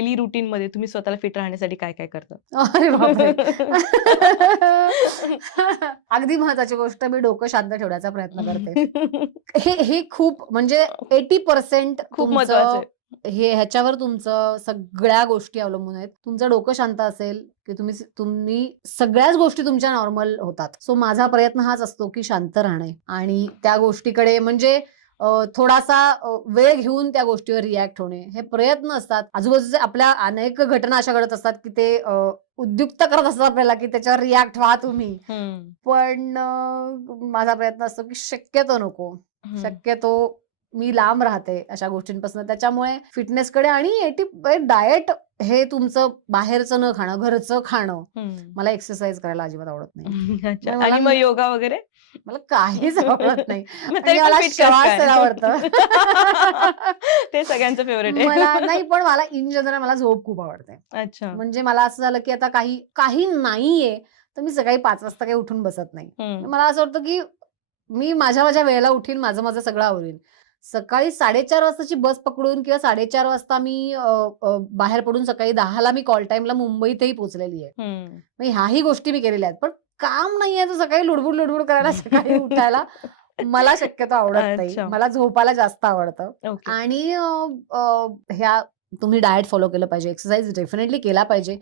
Daily routine मध्ये तुम्ही स्वतःला फिट राहण्यासाठी काय काय करता? अरे बापरे! अगदी महत्वाची गोष्ट, मी डोकं शांत ठेवण्याचा प्रयत्न करते. हे खूप म्हणजे 80% खूप महत्वाचं तुमचं आहे. ह्याच्यावर तुमचं सगळ्या गोष्टी अवलंबून आहेत. तुमचं डोकं शांत असेल, की तुम्ही सगळ्याच गोष्टी तुमच्या नॉर्मल होतात. सो माझा प्रयत्न हाच असतो, की शांत राहणे आणि त्या गोष्टीकडे म्हणजे थोडासा वेळ घेऊन त्या गोष्टीवर रिएक्ट होणे. हे प्रयत्न असतात. आजूबाजूच्या आपल्या अनेक घटना अशा घडत असतात, की ते उद्युक्त करत असतात आपल्याला, की त्याच्यावर रिएक्ट व्हा तुम्ही. हं, पण माझा प्रयत्न असतो, की शक्यतो नको. हं. शक्यतो मी लांब राहते अशा गोष्टींपासून. त्याच्यामुळे फिटनेसकडे आणि डायट हे तुमचं बाहेरचं न खाणं, घरचं खाणं. हं. मला एक्सरसाइज करायला अजिबात आवडत नाही. अच्छा म्हणजे आणि मग योगा वगैरे? मला काहीच आवडत नाही. मग तरी म्हणजे पण मला फिट कसं शवासन काय? आवडतं. ते सगळ्यांचं फेव्हरेट मला नाही, आहे. पण मला इन जनरल मला झोप खूप आवडते. अच्छा. म्हणजे मला असं झालं, की आता काही काही नाहीये, तर मी सकाळी 5 वाजता काही उठून बसत नाही. हं. मला असं वाटतं, की मी माझ्या वेळेला उठीन, माझं सगळं आवरीन. सकाळी 4:30 वाजताची बस पकडून किंवा 4:30 वाजता मी बाहेर पडून सकाळी 10ला मी कॉल टाईमला मुंबईतही पोहोचलेली आहे. हं. मग ह्याही गोष्टी मी केलेल्या आहेत. पण काम नाहीये तर सकाळी लुडबुड करायला सकाळी उठायला मला शक्यतो आवडत नाही. अच्छा. मला झोपायला जास्त आवडतं ओके. आणि ह्या तुम्ही डायट फॉलो केलं पाहिजे, एक्सरसाइज डेफिनिटली केला पाहिजे.